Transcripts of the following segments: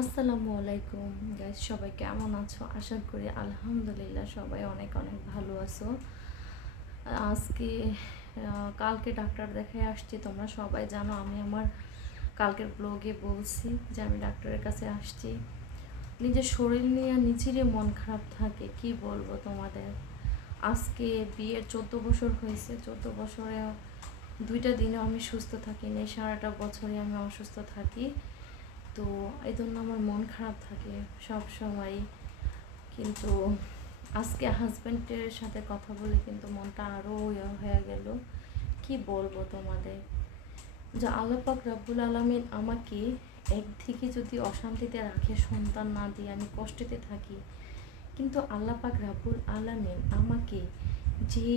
আসসালামু আলাইকুম গাইস, সবাই কেমন আছো? আশা করি আলহামদুলিল্লাহ সবাই অনেক অনেক ভালো আছো। আজকে কালকে ডাক্তার দেখায় আসছি। তোমরা সবাই জানো আমি আমার কালকের ব্লগে বলছি যে আমি ডাক্তারের কাছে আসছি। নিজের শরীর নিয়ে নিজেরই মন খারাপ থাকে, কি বলবো তোমাদের। আজকে বিয়ের 14 বছর হয়েছে। 14 বছরে 2টা দিনও আমি সুস্থ থাকি না, সারাটা বছরই আমি অসুস্থ থাকি। তো এই জন্য আমার মন খারাপ থাকে সব সময়। কিন্তু আজকে হাজব্যান্ডের সাথে কথা বলে কিন্তু মনটা আরও হয়ে গেল। কি বলবো তোমাদের, যে আল্লাহ পাক রব্বুল আলামিন আমাকে একদিকে যদি অশান্তিতে রাখে, সন্তান না দিয়ে আমি কষ্টেতে থাকি, কিন্তু আল্লাহ পাক রব্বুল আলামিন আমাকে যে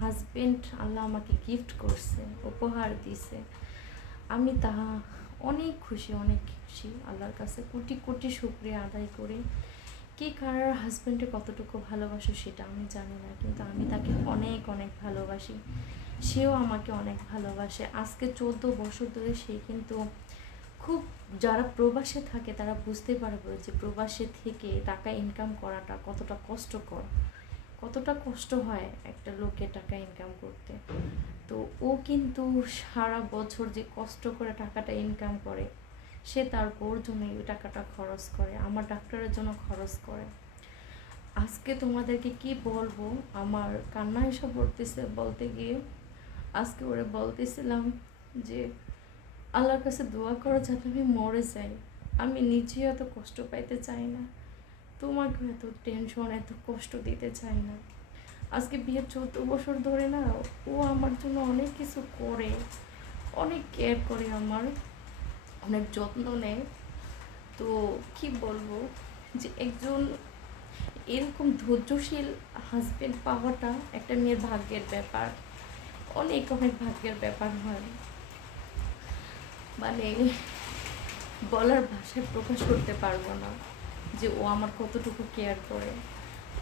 হাজব্যান্ড আল্লাহ আমাকে গিফট করছে, উপহার দিছে, আমি তা অনেক খুশি, অনেক খুশি। আল্লাহর কাছে কোটি কোটি শুকরিয়া আদায় করি। কে কার হাজব্যান্ডে কতটুকু ভালোবাসে সেটা আমি জানি না, কিন্তু আমি তাকে অনেক অনেক ভালোবাসি, সেও আমাকে অনেক ভালোবাসে। আজকে 14 বছর ধরে সে কিন্তু খুব, যারা প্রবাসে থাকে তারা বুঝতে পারবে যে প্রবাসে থেকে টাকা ইনকাম করাটা কতটা কষ্টকর, কতটা কষ্ট হয় একটা লোকের টাকা ইনকাম করতে। তো ও কিন্তু সারা বছর যে কষ্ট করে টাকাটা ইনকাম করে, সে তার বোর জন্য ওই টাকাটা খরচ করে, আমার ডাক্তারের জন্য খরচ করে। আজকে তোমাদেরকে কি বলবো, আমার কান্না এসে পড়তেছে বলতে গিয়ে। আজকে ওরে বলতেছিলাম যে আল্লাহর কাছে দোয়া করো যাতে আমি মরে যাই, আমি নিজেও এত কষ্ট পাইতে চাই না, তোমাকেও এত টেনশন এত কষ্ট দিতে চাই না। আজকে বিয়ের 14 বছর ধরে না ও আমার জন্য অনেক কিছু করে, অনেক কেয়ার করে, আমার অনেক যত্ন নেয়। তো কি বলবো, যে একজন এরকম ধৈর্যশীল হাজবেন্ড পাওয়াটা একটা মেয়ের ভাগ্যের ব্যাপার, অনেক অনেক ভাগ্যের ব্যাপার হয়। মানে বলার ভাষায় প্রকাশ করতে পারবো না যে ও আমার কতটুকু কেয়ার করে।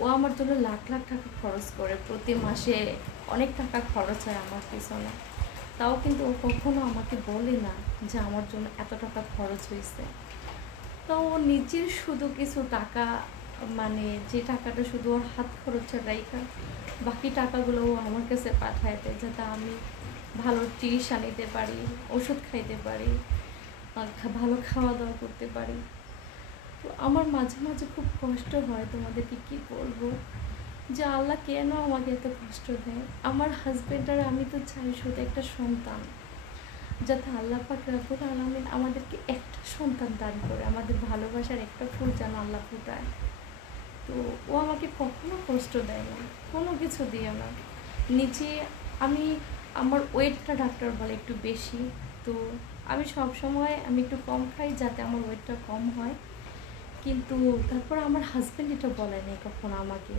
ও আমার জন্য লাখ লাখ টাকা খরচ করে, প্রতি মাসে অনেক টাকা খরচ হয় আমার পিছনে। তাও কিন্তু ও কখনো আমাকে বলে না যে আমার জন্য এত টাকা খরচ হয়েছে। তো ও নিজের শুধু কিছু টাকা, মানে যে টাকাটা শুধু ওর হাত খরচের রাইখা, বাকি টাকাগুলো ও আমার কাছে পাঠায় দেয় যাতে আমি ভালো চিকিৎসা নিতে পারি, ওষুধ খাইতে পারি, ভালো খাওয়া দাওয়া করতে পারি। তো আমার মাঝে মাঝে খুব কষ্ট হয়, তোমাদেরকে কি বলবো, যে আল্লাহ কেন আমাকে এত কষ্ট দেয়। আমার হাজব্যান্ড আর আমি তো চাই শুধু একটা সন্তান, যাতে আল্লাহ পাক রব্বুল আলামিন আমাদেরকে একটা সন্তান দান করে, আমাদের ভালোবাসার একটা ফুল যেন আল্লাহ ফুটায়। তো ও আমাকে কখনো কষ্ট দেয় না, কোনো কিছু দিও না। নিচে আমি, আমার ওয়েটটা ডাক্তার বলে একটু বেশি, তো আমি সব সময় আমি একটু কম খাই যাতে আমার ওয়েটটা কম হয়। কিন্তু তারপর আমার হাজব্যান্ড এটা বলে নাই কখনো আমাকে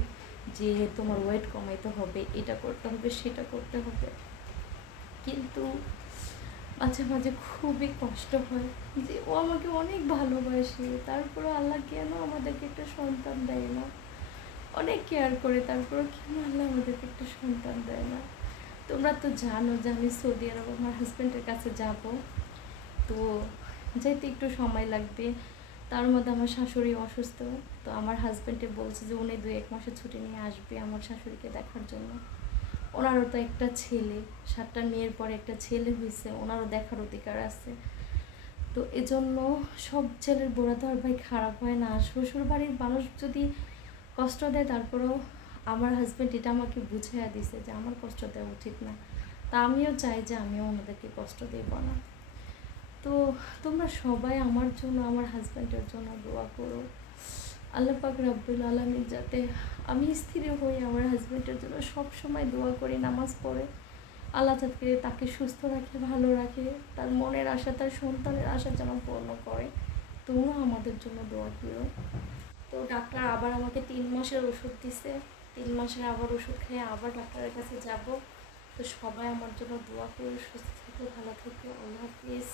যে তোমার ওয়েট কমাইতে হবে, এটা করতে হবে, সেটা করতে হবে। কিন্তু মাঝে মাঝে খুবই কষ্ট হয় যে ও আমাকে অনেক ভালোবাসে, তারপরে আল্লাহ কেন আমাদেরকে একটা সন্তান দেয় না। অনেক কেয়ার করে, তারপরে কেন আল্লাহ আমাদেরকে একটা সন্তান দেয় না। তোমরা তো জানো যে আমি সৌদি আরব আমার হাজব্যান্ডের কাছে যাব। তো যেতে একটু সময় লাগবে, তার মধ্যে আমার শাশুড়ি অসুস্থ। তো আমার হাজব্যান্ডে বলছে যে উনি 2-1 মাসের ছুটি নিয়ে আসবে আমার শাশুড়িকে দেখার জন্য। ওনারও তো একটা ছেলে, 7টা মেয়ের পরে একটা ছেলে হয়েছে, ওনারও দেখার অধিকার আছে। তো এজন্য সব ছেলের বোরা তো আর ভাই খারাপ হয় না, শ্বশুর বাড়ির মানুষ যদি কষ্ট দেয় তারপরেও আমার হাজব্যান্ড এটা আমাকে বুঝাইয়া দিছে যে আমার কষ্ট দেওয়া উচিত না। তা আমিও চাই যে আমিও ওনাদেরকে কষ্ট দেব না। তো তোমরা সবাই আমার জন্য, আমার হাজব্যান্ডের জন্য দোয়া করো। আল্লাহ পাক রব্বুল আলামিন যাতে আমি স্থির হই, আমার হাজব্যান্ডের জন্য সব সময় দোয়া করি, নামাজ পড়ে আল্লাহ যাতে তাকে সুস্থ রাখে, ভালো রাখে, তার মনের আশা, তার সন্তানের আশা যেন পূর্ণ করে। তোমরা আমাদের জন্য দোয়া করো। তো ডাক্তার আবার আমাকে 3 মাসের ওষুধ দিছে, 3 মাসের আবার ওষুধ খেয়ে আবার ডাক্তারের কাছে যাব। তো সবাই আমার জন্য দোয়া করো, সুস্থ থেকো, ভালো থেকো, আল্লাহ হাফিজ।